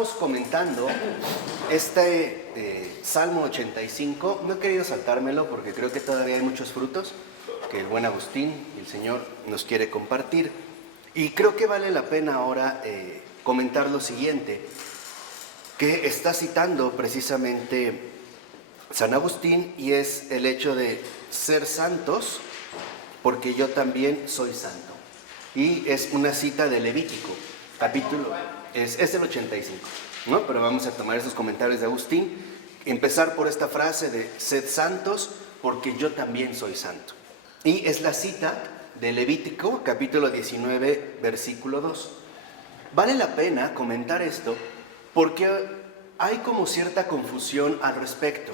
estábamos comentando este Salmo 85, no he querido saltármelo porque creo que todavía hay muchos frutos que el buen Agustín y el Señor nos quiere compartir. Y creo que vale la pena ahora comentar lo siguiente, que está citando precisamente San Agustín, y es el hecho de ser santos porque yo también soy santo. Y es una cita de Levítico, capítulo, es el 85, ¿no? Pero vamos a tomar esos comentarios de Agustín, empezar por esta frase de sed santos porque yo también soy santo. Y es la cita de Levítico, capítulo 19, versículo 2. Vale la pena comentar esto porque hay como cierta confusión al respecto.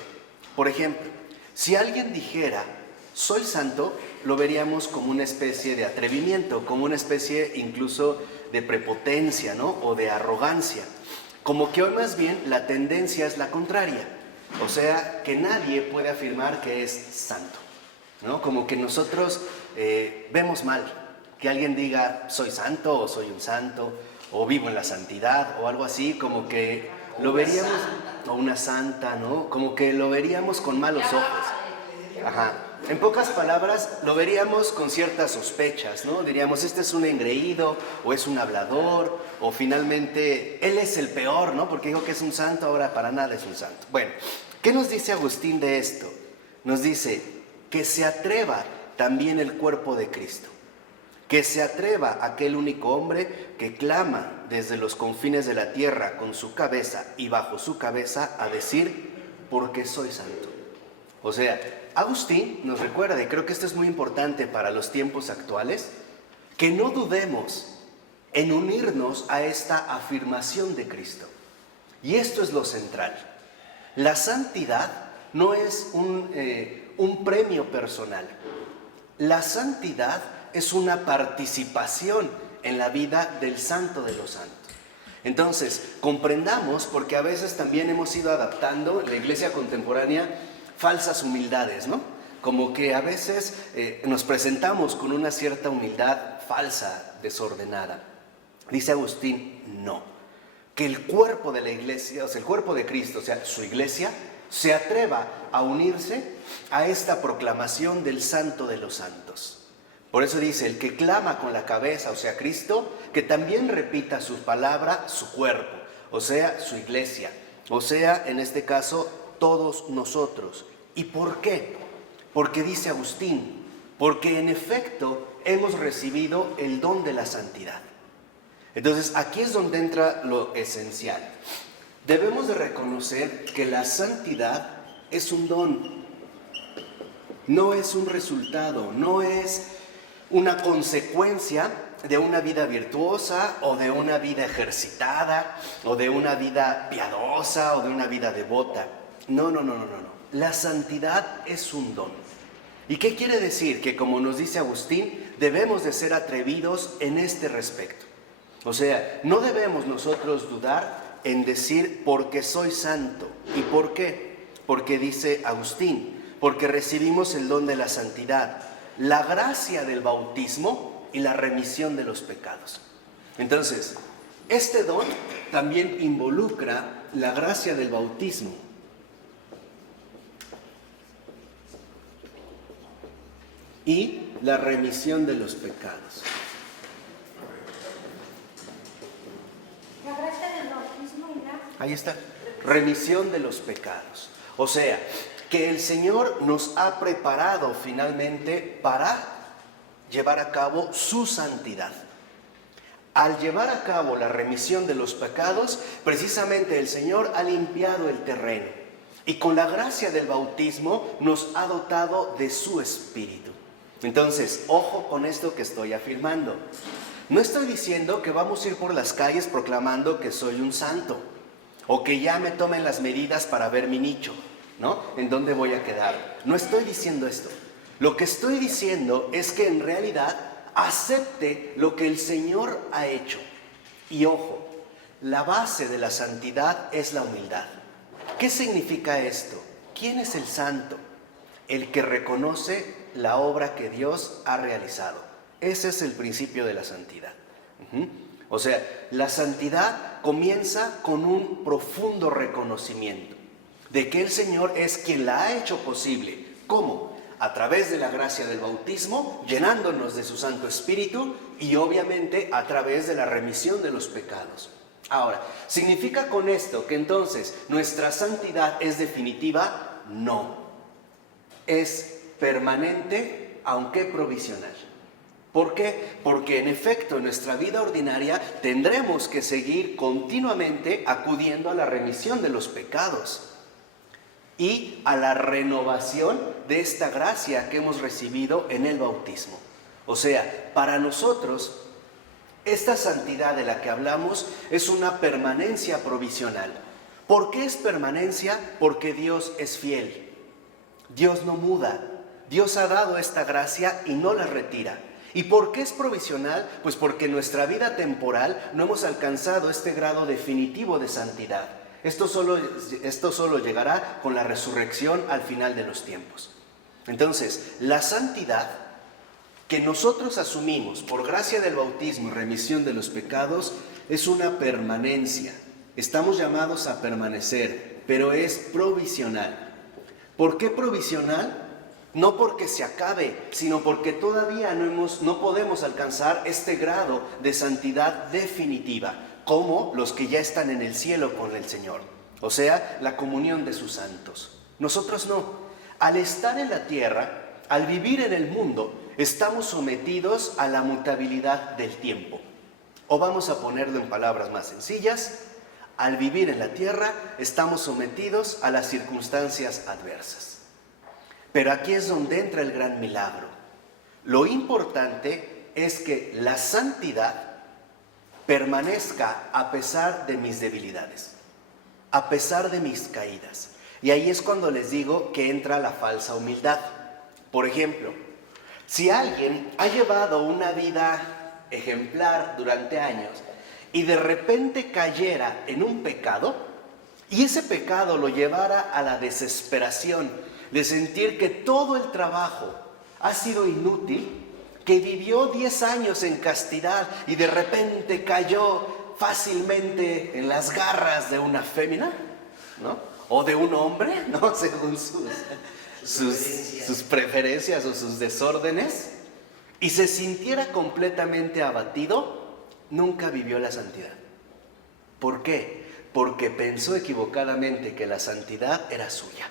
Por ejemplo, si alguien dijera soy santo, lo veríamos como una especie de atrevimiento, como una especie incluso de prepotencia, ¿no? O de arrogancia. Como que hoy más bien la tendencia es la contraria. O sea, que nadie puede afirmar que es santo, ¿no? Como que nosotros vemos mal que alguien diga soy santo o soy un santo o vivo en la santidad o algo así, como que lo veríamos, o una santa, ¿no? Como que lo veríamos con malos ojos. Ajá. En pocas palabras, lo veríamos con ciertas sospechas, ¿no? Diríamos, este es un engreído, o es un hablador, o finalmente, él es el peor, ¿no? Porque dijo que es un santo, ahora para nada es un santo. Bueno, ¿qué nos dice Agustín de esto? Nos dice que se atreva también el cuerpo de Cristo, que se atreva aquel único hombre que clama desde los confines de la tierra con su cabeza y bajo su cabeza a decir, porque soy santo. O sea, Agustín nos recuerda, y creo que esto es muy importante para los tiempos actuales, que no dudemos en unirnos a esta afirmación de Cristo. Y esto es lo central. La santidad no es un premio personal. La santidad es una participación en la vida del santo de los santos. Entonces, comprendamos, porque a veces también hemos ido adaptando en la iglesia contemporánea falsas humildades, ¿no? Como que a veces nos presentamos con una cierta humildad falsa, desordenada. Dice Agustín, no. Que el cuerpo de la iglesia, o sea, el cuerpo de Cristo, o sea, su iglesia, se atreva a unirse a esta proclamación del santo de los santos. Por eso dice, el que clama con la cabeza, o sea, Cristo, que también repita su palabra, su cuerpo, o sea, su iglesia, o sea, en este caso, todos nosotros. ¿Y por qué? Porque dice Agustín, porque en efecto hemos recibido el don de la santidad. Entonces, aquí es donde entra lo esencial. Debemos de reconocer que la santidad es un don, no es un resultado, no es una consecuencia de una vida virtuosa o de una vida ejercitada o de una vida piadosa o de una vida devota. No. La santidad es un don. ¿Y qué quiere decir? Que como nos dice Agustín, debemos de ser atrevidos en este respecto. O sea, no debemos nosotros dudar en decir porque soy santo. ¿Y por qué? Porque dice Agustín, porque recibimos el don de la santidad, la gracia del bautismo y la remisión de los pecados. Entonces, este don también involucra la gracia del bautismo. Y la remisión de los pecados. La gracia del bautismo y la... Ahí está, remisión de los pecados. O sea, que el Señor nos ha preparado finalmente para llevar a cabo su santidad. Al llevar a cabo la remisión de los pecados, precisamente el Señor ha limpiado el terreno. Y con la gracia del bautismo nos ha dotado de su Espíritu. Entonces, ojo con esto que estoy afirmando. No estoy diciendo que vamos a ir por las calles proclamando que soy un santo, o que ya me tomen las medidas para ver mi nicho, ¿no? ¿En dónde voy a quedar? No estoy diciendo esto. Lo que estoy diciendo es que en realidad acepte lo que el Señor ha hecho. Y ojo, la base de la santidad es la humildad. ¿Qué significa esto? ¿Quién es el santo? El que reconoce la obra que Dios ha realizado. Ese es el principio de la santidad. O sea, la santidad comienza con un profundo reconocimiento de que el Señor es quien la ha hecho posible. ¿Cómo? A través de la gracia del bautismo, llenándonos de su Santo Espíritu y obviamente a través de la remisión de los pecados. Ahora, ¿significa con esto que entonces nuestra santidad es definitiva? No. Es permanente, aunque provisional. ¿Por qué? Porque en efecto en nuestra vida ordinaria tendremos que seguir continuamente acudiendo a la remisión de los pecados y a la renovación de esta gracia que hemos recibido en el bautismo. O sea, para nosotros esta santidad de la que hablamos es una permanencia provisional. ¿Por qué es permanencia? Porque Dios es fiel. Dios no muda. Dios ha dado esta gracia y no la retira. ¿Y por qué es provisional? Pues porque en nuestra vida temporal no hemos alcanzado este grado definitivo de santidad. Esto solo llegará con la resurrección al final de los tiempos. Entonces, la santidad que nosotros asumimos por gracia del bautismo y remisión de los pecados es una permanencia. Estamos llamados a permanecer, pero es provisional. ¿Por qué provisional? No porque se acabe, sino porque todavía no podemos alcanzar este grado de santidad definitiva, como los que ya están en el cielo con el Señor. O sea, la comunión de sus santos. Nosotros no. Al estar en la tierra, al vivir en el mundo, estamos sometidos a la mutabilidad del tiempo. O vamos a ponerlo en palabras más sencillas, al vivir en la tierra, estamos sometidos a las circunstancias adversas. Pero aquí es donde entra el gran milagro. Lo importante es que la santidad permanezca a pesar de mis debilidades, a pesar de mis caídas. Y ahí es cuando les digo que entra la falsa humildad. Por ejemplo, si alguien ha llevado una vida ejemplar durante años y de repente cayera en un pecado, y ese pecado lo llevara a la desesperación de sentir que todo el trabajo ha sido inútil, que vivió 10 años en castidad y de repente cayó fácilmente en las garras de una fémina, ¿no? O de un hombre, ¿no? Según sus preferencias o sus desórdenes, y se sintiera completamente abatido, nunca vivió la santidad. ¿Por qué? Porque pensó equivocadamente que la santidad era suya,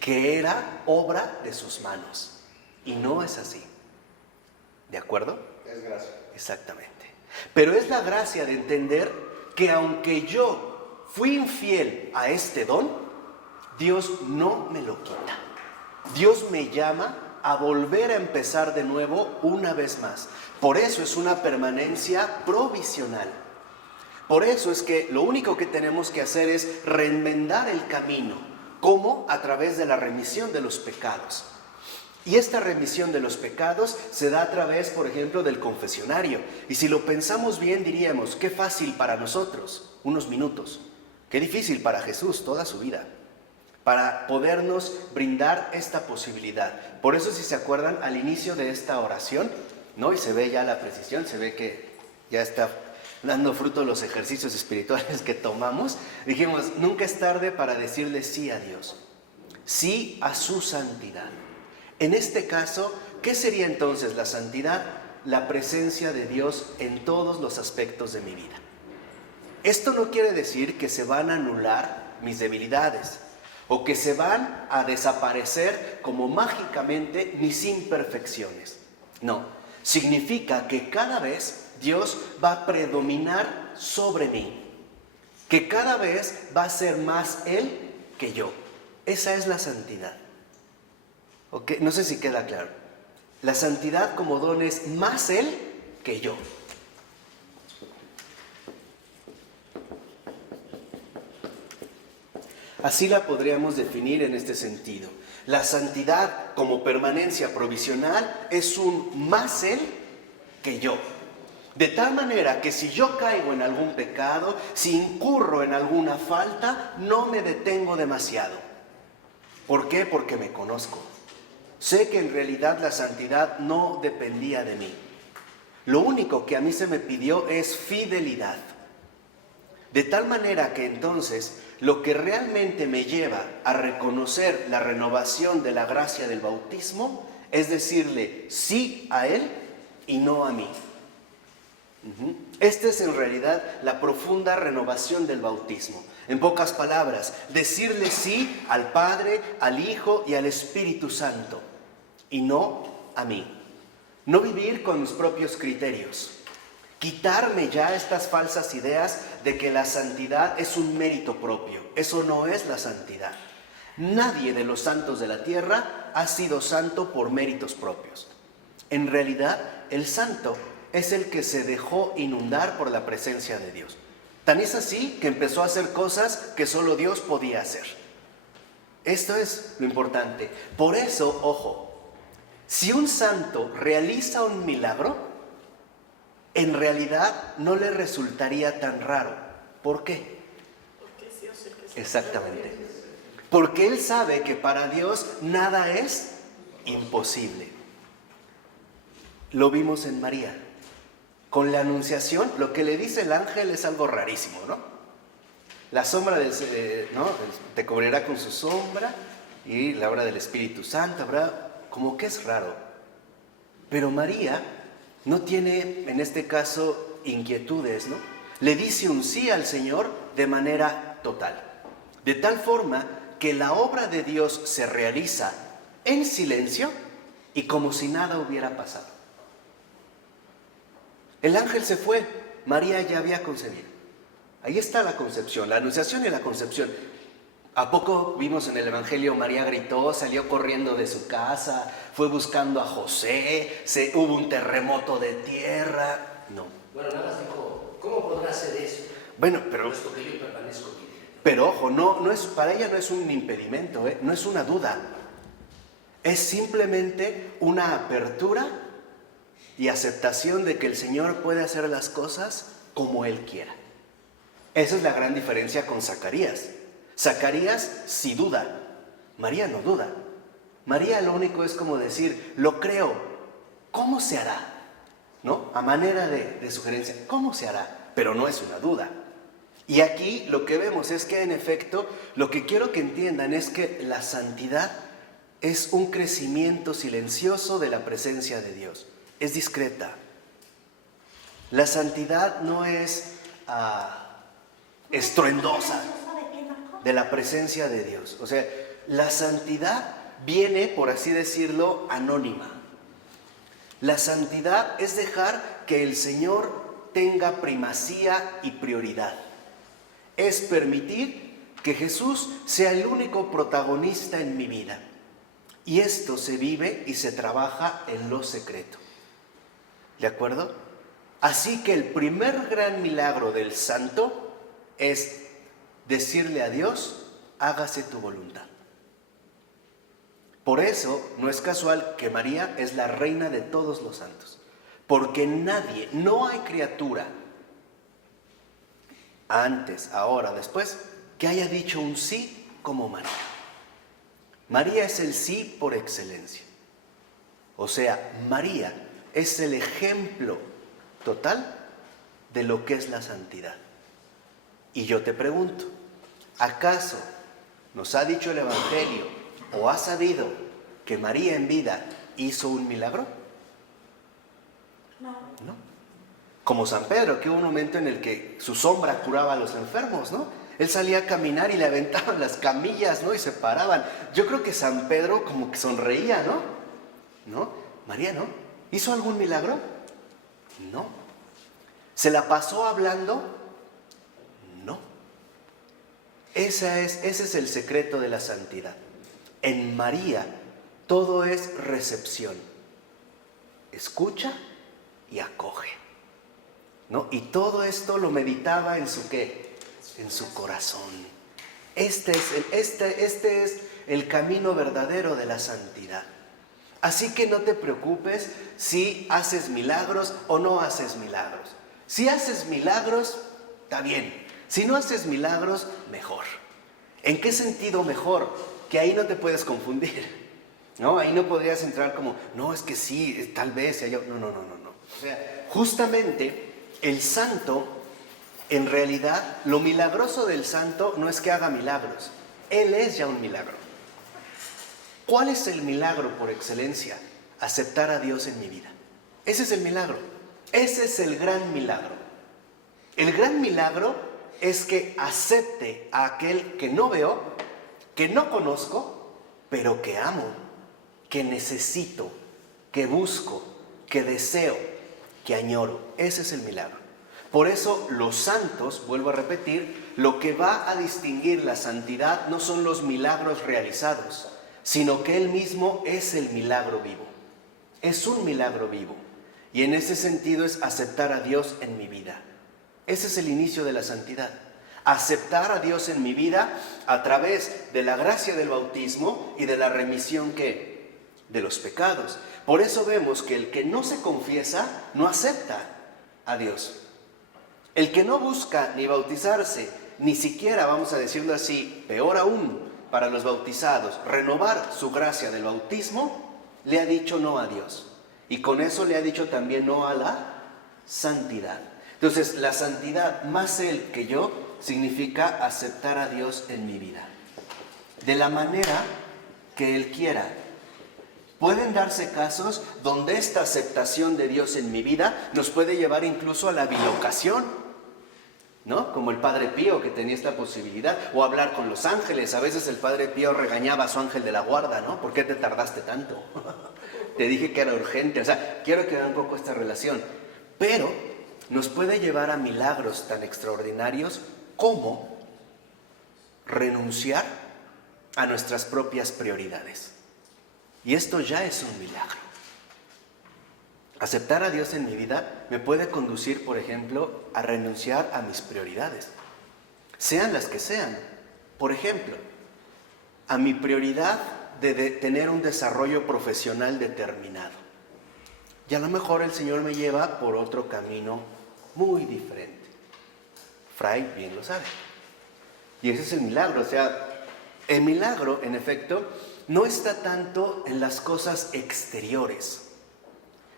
que era obra de sus manos. Y no es así. ¿De acuerdo? Es gracia. Exactamente. Pero es la gracia de entender que aunque yo fui infiel a este don, Dios no me lo quita. Dios me llama a volver a empezar de nuevo una vez más. Por eso es una permanencia provisional. Por eso es que lo único que tenemos que hacer es reenmendar el camino. ¿Cómo? A través de la remisión de los pecados. Y esta remisión de los pecados se da a través, por ejemplo, del confesionario. Y si lo pensamos bien, diríamos, qué fácil para nosotros, unos minutos. Qué difícil para Jesús, toda su vida, para podernos brindar esta posibilidad. Por eso, si se acuerdan, al inicio de esta oración, ¿no? Y se ve ya la precisión, se ve que ya está dando fruto los ejercicios espirituales que tomamos. Dijimos, nunca es tarde para decirle sí a Dios, sí a su santidad. En este caso, ¿qué sería entonces la santidad? La presencia de Dios en todos los aspectos de mi vida. Esto no quiere decir que se van a anular mis debilidades o que se van a desaparecer como mágicamente mis imperfecciones. No, significa que cada vez Dios va a predominar sobre mí, que cada vez va a ser más Él que yo. Esa es la santidad. ¿Okay? No sé si queda claro. La santidad como don es más Él que yo. Así la podríamos definir en este sentido. La santidad como permanencia provisional es un más Él que yo. De tal manera que si yo caigo en algún pecado, si incurro en alguna falta, no me detengo demasiado. ¿Por qué? Porque me conozco. Sé que en realidad la santidad no dependía de mí. Lo único que a mí se me pidió es fidelidad. De tal manera que entonces lo que realmente me lleva a reconocer la renovación de la gracia del bautismo es decirle sí a Él y no a mí. Esta es en realidad la profunda renovación del bautismo. En pocas palabras, decirle sí al Padre, al Hijo y al Espíritu Santo y no a mí. No vivir con mis propios criterios. Quitarme ya estas falsas ideas de que la santidad es un mérito propio. Eso no es la santidad. Nadie de los santos de la tierra ha sido santo por méritos propios. En realidad, el santo es el que se dejó inundar por la presencia de Dios. Tan es así que empezó a hacer cosas que solo Dios podía hacer. Esto es lo importante. Por eso, ojo, si un santo realiza un milagro, en realidad no le resultaría tan raro. ¿Por qué? Porque es Dios el que se Exactamente. Porque Él sabe que para Dios nada es imposible. Lo vimos en María. Con la anunciación, lo que le dice el ángel es algo rarísimo, ¿no? La sombra ¿no? Te cubrirá con su sombra y la obra del Espíritu Santo, habrá como que es raro. Pero María no tiene, en este caso, inquietudes, ¿no? Le dice un sí al Señor de manera total. De tal forma que la obra de Dios se realiza en silencio y como si nada hubiera pasado. El ángel se fue, María ya había concebido. Ahí está la concepción, la anunciación y la concepción. ¿A poco vimos en el Evangelio María gritó, salió corriendo de su casa, fue buscando a José, hubo un terremoto de tierra? No. Bueno, nada más dijo, ¿cómo podrá ser eso? Bueno, pero Puesto que yo permanezco bien. Pero ojo, no es, para ella no es un impedimento, no es una duda. Es simplemente una apertura y aceptación de que el Señor puede hacer las cosas como Él quiera. Esa es la gran diferencia con Zacarías. Zacarías sí duda, María no duda. María lo único es como decir, lo creo, ¿cómo se hará? ¿No? A manera de sugerencia, ¿cómo se hará? Pero no es una duda. Y aquí lo que vemos es que en efecto, lo que quiero que entiendan es que la santidad es un crecimiento silencioso de la presencia de Dios. Es discreta. La santidad no es estruendosa de la presencia de Dios. O sea, la santidad viene, por así decirlo, anónima. La santidad es dejar que el Señor tenga primacía y prioridad. Es permitir que Jesús sea el único protagonista en mi vida. Y esto se vive y se trabaja en lo secreto. ¿De acuerdo? Así que el primer gran milagro del santo es decirle a Dios, hágase tu voluntad. Por eso no es casual que María es la reina de todos los santos. Porque nadie, no hay criatura, antes, ahora, después, que haya dicho un sí como María. María es el sí por excelencia. O sea, María es el ejemplo total de lo que es la santidad. Y yo te pregunto, ¿acaso nos ha dicho el Evangelio o ha sabido que María en vida hizo un milagro? No. No. Como San Pedro, que hubo un momento en el que su sombra curaba a los enfermos, ¿no? Él salía a caminar y le aventaban las camillas, ¿no? Y se paraban. Yo creo que San Pedro como que sonreía, ¿no? ¿No? María, ¿no? ¿Hizo algún milagro? No. ¿Se la pasó hablando? No. Ese es el secreto de la santidad. En María todo es recepción. Escucha y acoge. ¿No? Y todo esto lo meditaba en su ¿qué? En su corazón. Este es el camino verdadero de la santidad. Así que no te preocupes si haces milagros o no haces milagros. Si haces milagros, está bien. Si no haces milagros, mejor. ¿En qué sentido mejor? Que ahí no te puedes confundir, ¿no? Ahí no podrías entrar como, no, es que sí, tal vez. No. O sea, justamente el santo, en realidad, lo milagroso del santo no es que haga milagros. Él es ya un milagro. ¿Cuál es el milagro por excelencia? Aceptar a Dios en mi vida. Ese es el milagro. Ese es el gran milagro. El gran milagro es que acepte a aquel que no veo, que no conozco, pero que amo, que necesito, que busco, que deseo, que añoro. Ese es el milagro. Por eso los santos, vuelvo a repetir, lo que va a distinguir la santidad no son los milagros realizados, sino que Él mismo es el milagro vivo. Es un milagro vivo. Y en ese sentido es aceptar a Dios en mi vida. Ese es el inicio de la santidad. Aceptar a Dios en mi vida a través de la gracia del bautismo y de la remisión ¿qué? De los pecados. Por eso vemos que el que no se confiesa no acepta a Dios. El que no busca ni bautizarse, ni siquiera, vamos a decirlo así, peor aún para los bautizados, renovar su gracia del bautismo, le ha dicho no a Dios. Y con eso le ha dicho también no a la santidad. Entonces, la santidad más Él que yo significa aceptar a Dios en mi vida, de la manera que Él quiera. Pueden darse casos donde esta aceptación de Dios en mi vida nos puede llevar incluso a la bilocación, ¿no? Como el Padre Pío, que tenía esta posibilidad, o hablar con los ángeles. A veces el Padre Pío regañaba a su ángel de la guarda, ¿no? ¿Por qué te tardaste tanto? Te dije que era urgente. O sea, quiero que vean un poco esta relación. Pero nos puede llevar a milagros tan extraordinarios como renunciar a nuestras propias prioridades. Y esto ya es un milagro. Aceptar a Dios en mi vida me puede conducir, por ejemplo, a renunciar a mis prioridades, sean las que sean. Por ejemplo, a mi prioridad de tener un desarrollo profesional determinado. Y a lo mejor el Señor me lleva por otro camino muy diferente. Fray bien lo sabe. Y ese es el milagro. O sea, el milagro, en efecto, no está tanto en las cosas exteriores,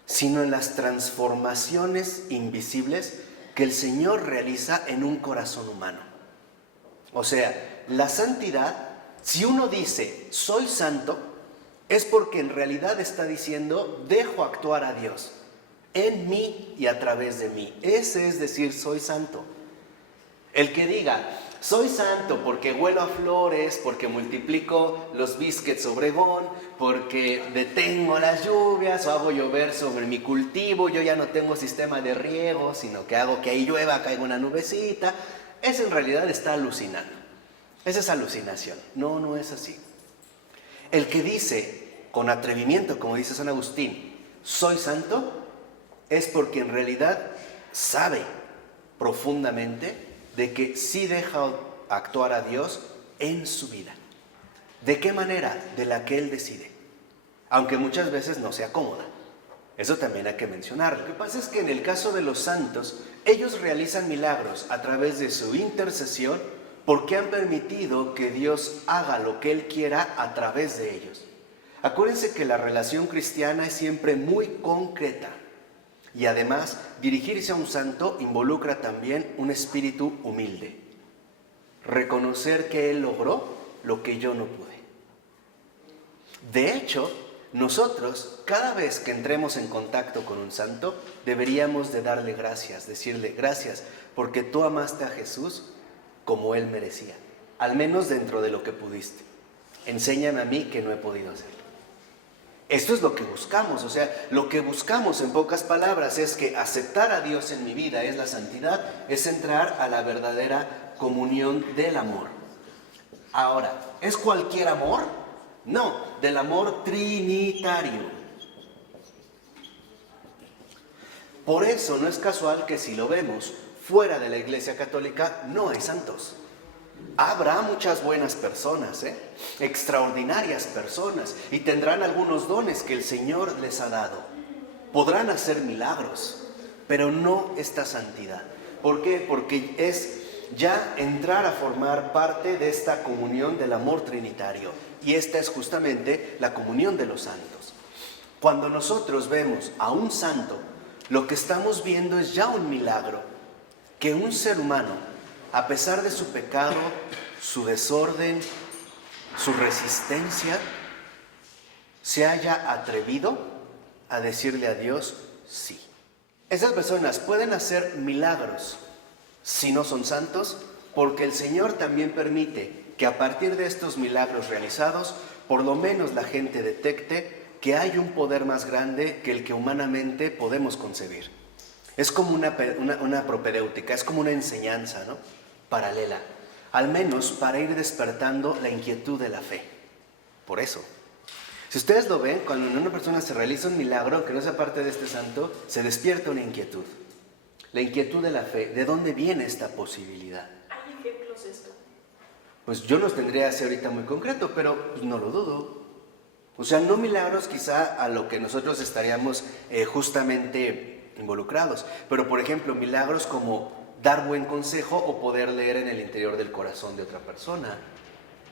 sino en las transformaciones invisibles que el Señor realiza en un corazón humano. O sea, la santidad, si uno dice, soy santo, es porque en realidad está diciendo, dejo actuar a Dios en mí y a través de mí. Ese es decir, soy santo. El que diga, soy santo porque huelo a flores, porque multiplico los biscuits Obregón, porque detengo las lluvias o hago llover sobre mi cultivo, yo ya no tengo sistema de riego, sino que hago que ahí llueva, caiga una nubecita. Ese en realidad está alucinando. Esa es alucinación. No, no es así. El que dice con atrevimiento, como dice San Agustín, soy santo, es porque en realidad sabe profundamente de que sí deja actuar a Dios en su vida. ¿De qué manera? De la que Él decide. Aunque muchas veces no se acomoda. Eso también hay que mencionar. Lo que pasa es que en el caso de los santos, ellos realizan milagros a través de su intercesión porque han permitido que Dios haga lo que Él quiera a través de ellos. Acuérdense que la relación cristiana es siempre muy concreta. Y además, dirigirse a un santo involucra también un espíritu humilde. Reconocer que Él logró lo que yo no pude. De hecho, nosotros, cada vez que entremos en contacto con un santo, deberíamos de darle gracias, decirle gracias, porque tú amaste a Jesús como Él merecía, al menos dentro de lo que pudiste. Enséñame a mí que no he podido hacerlo. Esto es lo que buscamos, o sea, lo que buscamos en pocas palabras es que aceptar a Dios en mi vida es la santidad, es entrar a la verdadera comunión del amor. Ahora, ¿es cualquier amor? No, del amor trinitario. Por eso no es casual que si lo vemos fuera de la Iglesia Católica no hay santos. Habrá muchas buenas personas, extraordinarias personas, y tendrán algunos dones que el Señor les ha dado. Podrán hacer milagros, pero no esta santidad. ¿Por qué? Porque es ya entrar a formar parte de esta comunión del amor trinitario. Y esta es justamente la comunión de los santos. Cuando nosotros vemos a un santo, Lo que estamos viendo es ya un milagro, que un ser humano, a pesar de su pecado, su desorden, su resistencia, se haya atrevido a decirle a Dios sí. Esas personas pueden hacer milagros si no son santos, porque el Señor también permite que a partir de estos milagros realizados, por lo menos la gente detecte que hay un poder más grande que el que humanamente podemos concebir. Es como una propedéutica, es como una enseñanza, ¿no?, paralela, al menos para ir despertando la inquietud de la fe. Por eso, si ustedes lo ven, cuando en una persona se realiza un milagro, que no sea parte de este santo, se despierta una inquietud. La inquietud de la fe. ¿De dónde viene esta posibilidad? ¿Hay ejemplos de esto? Pues yo los tendría así ahorita muy concreto, pero pues no lo dudo. O sea, no milagros quizá a lo que nosotros estaríamos justamente involucrados, pero por ejemplo, milagros como dar buen consejo o poder leer en el interior del corazón de otra persona,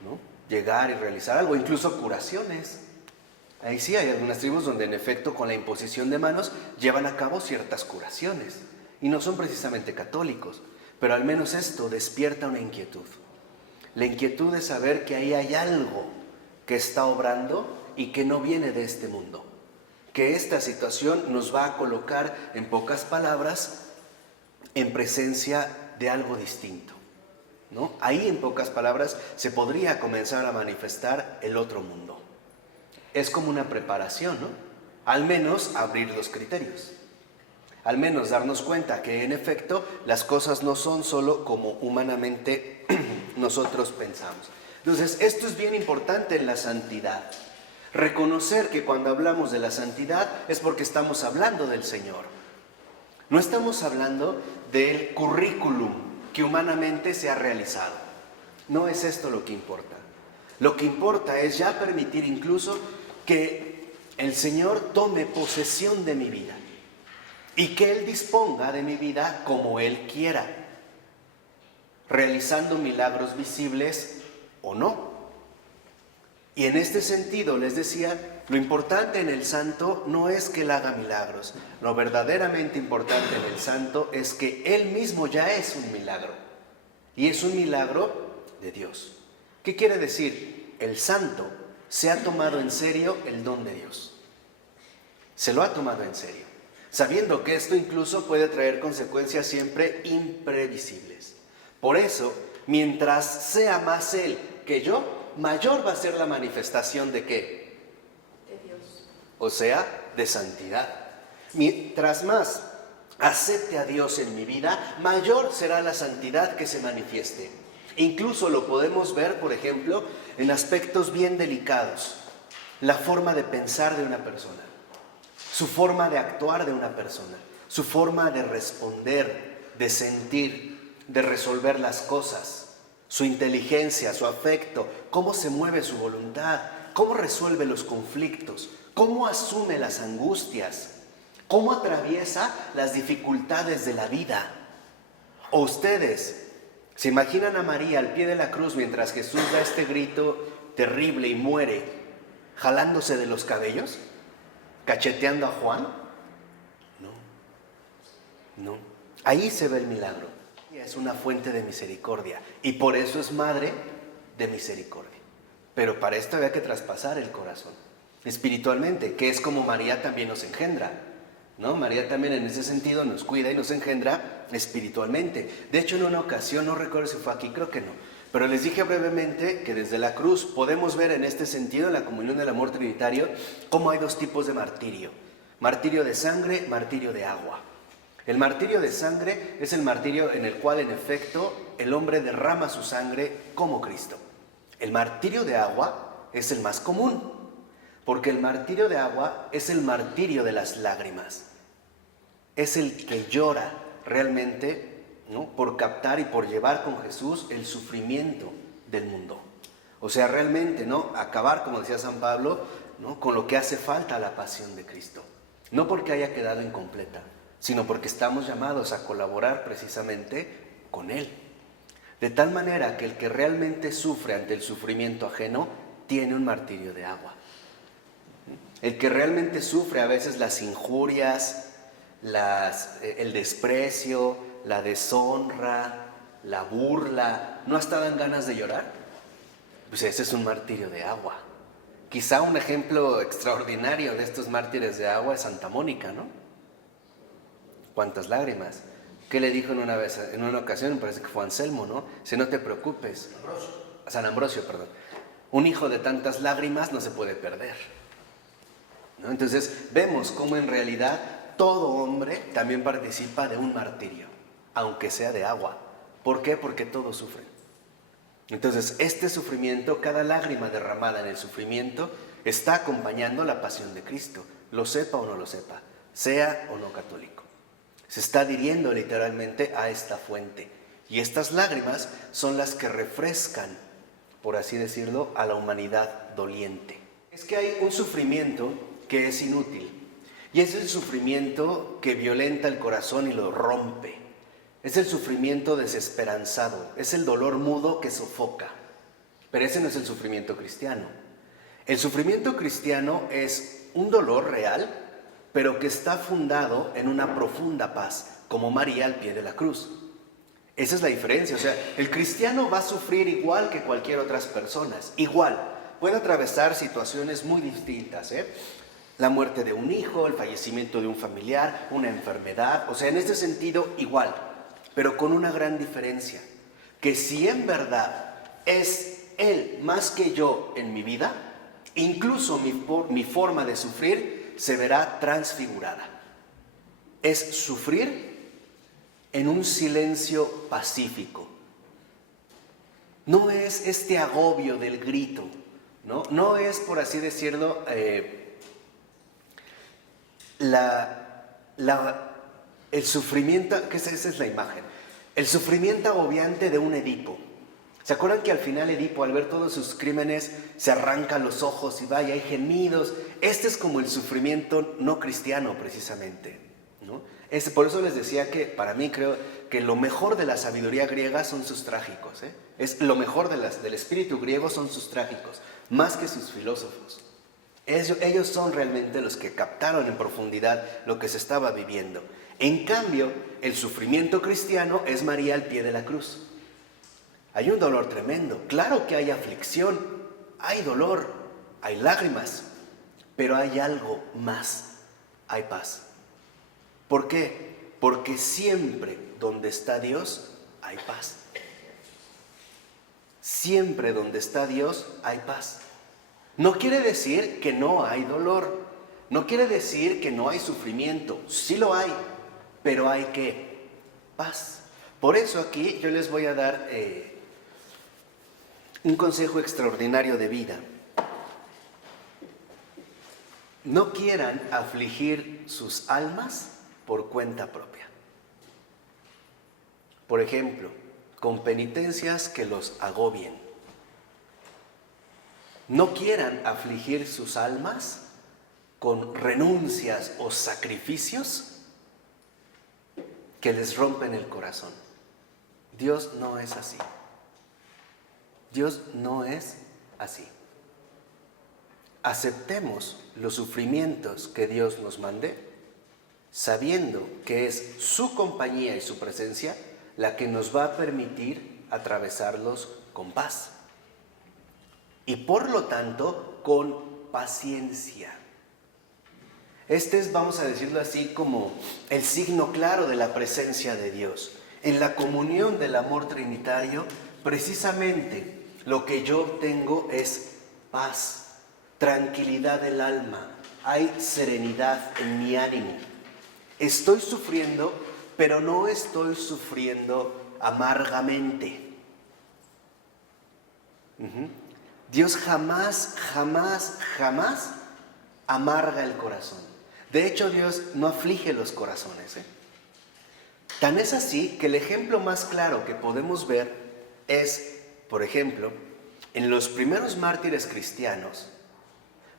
¿no? Llegar y realizar algo, incluso curaciones. Ahí sí hay algunas tribus donde en efecto con la imposición de manos llevan a cabo ciertas curaciones y no son precisamente católicos, pero al menos esto despierta una inquietud. La inquietud de saber que ahí hay algo que está obrando y que no viene de este mundo, que esta situación nos va a colocar, en pocas palabras, en presencia de algo distinto, ¿no? Ahí, en pocas palabras, se podría comenzar a manifestar el otro mundo. Es como una preparación, ¿no? Al menos abrir los criterios. Al menos darnos cuenta que, en efecto, las cosas no son solo como humanamente nosotros pensamos. Entonces, esto es bien importante en la santidad. Reconocer que cuando hablamos de la santidad es porque estamos hablando del Señor. No estamos hablando del currículum que humanamente se ha realizado. No es esto lo que importa. Lo que importa es ya permitir incluso que el Señor tome posesión de mi vida y que Él disponga de mi vida como Él quiera, realizando milagros visibles o no. Y en este sentido, les decía, lo importante en el santo no es que Él haga milagros. Lo verdaderamente importante en el santo es que Él mismo ya es un milagro. Y es un milagro de Dios. ¿Qué quiere decir? El santo se ha tomado en serio el don de Dios. Se lo ha tomado en serio, sabiendo que esto incluso puede traer consecuencias siempre imprevisibles. Por eso, mientras sea más Él que yo, mayor va a ser la manifestación de ¿qué? De Dios. O sea, de santidad. Mientras más acepte a Dios en mi vida, mayor será la santidad que se manifieste. Incluso lo podemos ver, por ejemplo, en aspectos bien delicados. La forma de pensar de una persona, su forma de actuar de una persona, su forma de responder, de sentir, de resolver las cosas. Su inteligencia, su afecto, cómo se mueve su voluntad, cómo resuelve los conflictos, cómo asume las angustias, cómo atraviesa las dificultades de la vida. O ustedes, ¿se imaginan a María al pie de la cruz mientras Jesús da este grito terrible y muere, jalándose de los cabellos, cacheteando a Juan? No. Ahí se ve el milagro. Es una fuente de misericordia y por eso es madre de misericordia. Pero para esto había que traspasar el corazón espiritualmente, que es como María también nos engendra, ¿no? María también en ese sentido nos cuida y nos engendra espiritualmente. De hecho, en una ocasión, no recuerdo si fue aquí, creo que no, pero les dije brevemente que desde la cruz podemos ver en este sentido, en la comunión del amor trinitario, cómo hay dos tipos de martirio: martirio de sangre, martirio de agua. El martirio de sangre es el martirio en el cual, en efecto, el hombre derrama su sangre como Cristo. El martirio de agua es el más común, porque el martirio de agua es el martirio de las lágrimas. Es el que llora realmente, ¿no?, por captar y por llevar con Jesús el sufrimiento del mundo. O sea, realmente, ¿no?, acabar, como decía San Pablo, ¿no?, con lo que hace falta a la pasión de Cristo. No porque haya quedado incompleta, sino porque estamos llamados a colaborar precisamente con Él. De tal manera que el que realmente sufre ante el sufrimiento ajeno tiene un martirio de agua. El que realmente sufre a veces las injurias, el desprecio, la deshonra, la burla, ¿no hasta dan ganas de llorar? Pues ese es un martirio de agua. Quizá un ejemplo extraordinario de estos mártires de agua es Santa Mónica, ¿no? ¿Cuántas lágrimas? ¿Qué le dijo en una ocasión? Me parece que fue Anselmo, ¿no? Si no te preocupes. San Ambrosio, perdón. Un hijo de tantas lágrimas no se puede perder, ¿no? Entonces vemos cómo en realidad todo hombre también participa de un martirio, aunque sea de agua. ¿Por qué? Porque todos sufren. Entonces este sufrimiento, cada lágrima derramada en el sufrimiento, está acompañando la pasión de Cristo, lo sepa o no lo sepa, sea o no católico. Se está dirigiendo literalmente a esta fuente. Y estas lágrimas son las que refrescan, por así decirlo, a la humanidad doliente. Es que hay un sufrimiento que es inútil. Y es el sufrimiento que violenta el corazón y lo rompe. Es el sufrimiento desesperanzado. Es el dolor mudo que sofoca. Pero ese no es el sufrimiento cristiano. El sufrimiento cristiano es un dolor real, pero que está fundado en una profunda paz, como María al pie de la cruz. Esa es la diferencia. O sea, el cristiano va a sufrir igual que cualquier otras personas. Igual. Puede atravesar situaciones muy distintas, La muerte de un hijo, el fallecimiento de un familiar, una enfermedad. O sea, en este sentido, igual. Pero con una gran diferencia. Que si en verdad es Él más que yo en mi vida, incluso mi forma de sufrir se verá transfigurada. Es sufrir en un silencio pacífico. No es este agobio del grito, ¿no? No es, por así decirlo, el sufrimiento, que esa es la imagen, el sufrimiento agobiante de un Edipo. ¿Se acuerdan que al final Edipo, al ver todos sus crímenes, se arranca los ojos y vaya, hay gemidos? Este es como el sufrimiento no cristiano, precisamente, ¿no? Por eso les decía que para mí creo que lo mejor de la sabiduría griega son sus trágicos, Es lo mejor del espíritu griego son sus trágicos, más que sus filósofos. Ellos son realmente los que captaron en profundidad lo que se estaba viviendo. En cambio, el sufrimiento cristiano es María al pie de la cruz. Hay un dolor tremendo, claro que hay aflicción, hay dolor, hay lágrimas, pero hay algo más, hay paz. ¿Por qué? Porque siempre donde está Dios hay paz. Siempre donde está Dios hay paz. No quiere decir que no hay dolor, no quiere decir que no hay sufrimiento, sí lo hay, pero hay ¿qué? Paz. Por eso aquí yo les voy a dar un consejo extraordinario de vida. No quieran afligir sus almas por cuenta propia. Por ejemplo, con penitencias que los agobien. No quieran afligir sus almas con renuncias o sacrificios que les rompen el corazón. Dios no es así. Dios no es así. Aceptemos los sufrimientos que Dios nos mande, sabiendo que es su compañía y su presencia la que nos va a permitir atravesarlos con paz. Y por lo tanto, con paciencia. Este es, vamos a decirlo así, como el signo claro de la presencia de Dios. En la comunión del amor trinitario, precisamente lo que yo obtengo es paz, tranquilidad del alma, hay serenidad en mi ánimo. Estoy sufriendo, pero no estoy sufriendo amargamente. Dios jamás amarga el corazón. De hecho, Dios no aflige los corazones. Tan es así que el ejemplo más claro que podemos ver es, por ejemplo, en los primeros mártires cristianos,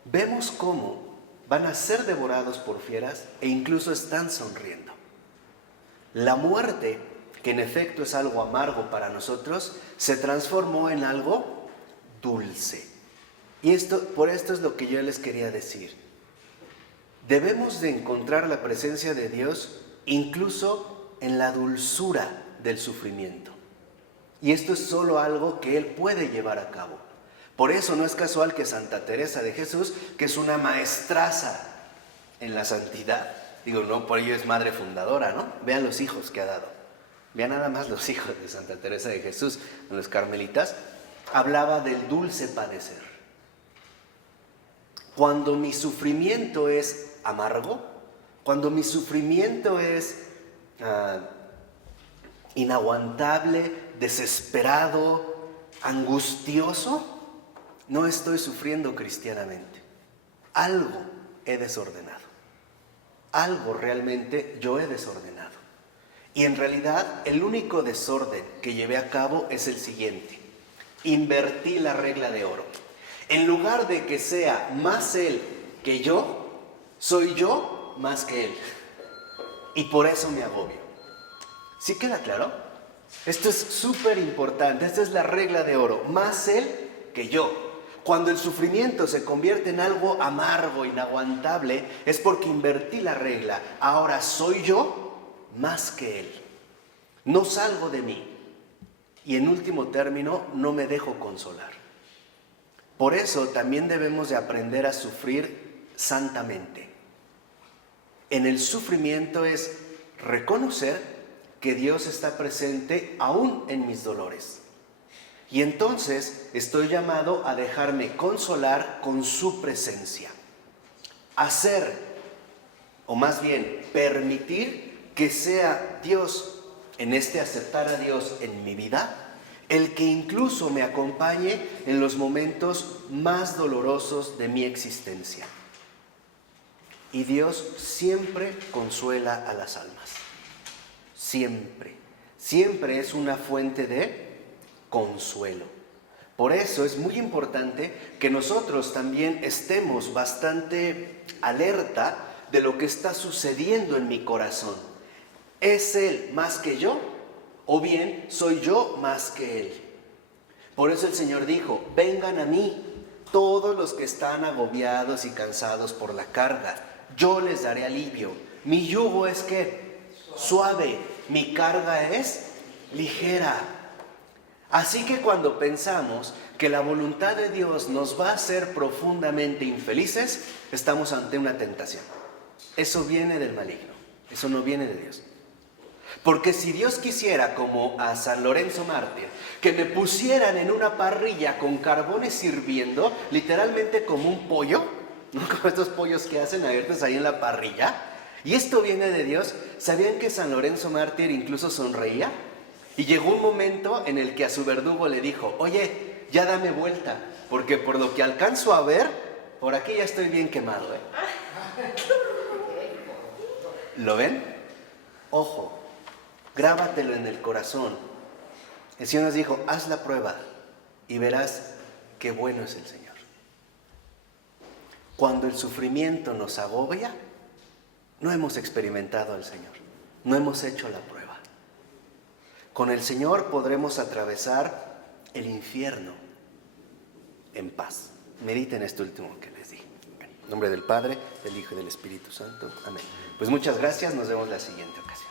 vemos cómo van a ser devorados por fieras e incluso están sonriendo. La muerte, que en efecto es algo amargo para nosotros, se transformó en algo dulce. Y por esto es lo que yo les quería decir. Debemos de encontrar la presencia de Dios incluso en la dulzura del sufrimiento. Y esto es solo algo que Él puede llevar a cabo. Por eso no es casual que Santa Teresa de Jesús, que es una maestraza en la santidad, digo, no por ello es madre fundadora, ¿no? Vean los hijos que ha dado. Vean nada más los hijos de Santa Teresa de Jesús, los carmelitas. Hablaba del dulce padecer. Cuando mi sufrimiento es amargo, cuando mi sufrimiento es inaguantable, desesperado, angustioso, no estoy sufriendo cristianamente. Algo he desordenado. Algo realmente yo he desordenado. Y en realidad el único desorden que llevé a cabo es el siguiente. Invertí la regla de oro. En lugar de que sea más Él que yo, soy yo más que Él. Y por eso me agobio. ¿Sí queda claro? Esto es súper importante. Esta es la regla de oro. Más Él que yo. Cuando el sufrimiento se convierte en algo amargo, inaguantable, es porque invertí la regla. Ahora soy yo más que Él. No salgo de mí. Y en último término, no me dejo consolar. Por eso también debemos de aprender a sufrir santamente. En el sufrimiento es reconocer que Dios está presente aún en mis dolores. Y entonces estoy llamado a dejarme consolar con su presencia. Hacer, o más bien permitir que sea Dios, en este aceptar a Dios en mi vida, el que incluso me acompañe en los momentos más dolorosos de mi existencia. Y Dios siempre consuela a las almas. Siempre. Siempre es una fuente de consuelo. Por eso es muy importante que nosotros también estemos bastante alerta de lo que está sucediendo en mi corazón. ¿Es Él más que yo? ¿O bien soy yo más que Él? Por eso el Señor dijo, vengan a mí todos los que están agobiados y cansados por la carga. Yo les daré alivio. Mi yugo es ¿qué? Suave. Mi carga es ligera. Así que cuando pensamos que la voluntad de Dios nos va a hacer profundamente infelices, estamos ante una tentación. Eso viene del maligno. Eso no viene de Dios. Porque si Dios quisiera, como a San Lorenzo Mártir, que me pusieran en una parrilla con carbones hirviendo, literalmente como un pollo, ¿no? Como estos pollos que hacen abiertos ahí en la parrilla, y esto viene de Dios. ¿Sabían que San Lorenzo Mártir incluso sonreía? Y llegó un momento en el que a su verdugo le dijo, oye, ya dame vuelta, porque por lo que alcanzo a ver, por aquí ya estoy bien quemado, ¿eh? ¿Lo ven? Ojo. Grábatelo en el corazón. El Señor nos dijo, haz la prueba y verás qué bueno es el Señor. Cuando el sufrimiento nos agobia, no hemos experimentado al Señor, no hemos hecho la prueba. Con el Señor podremos atravesar el infierno en paz. Mediten esto último que les dije. En nombre del Padre, del Hijo y del Espíritu Santo. Amén. Pues muchas gracias, nos vemos la siguiente ocasión.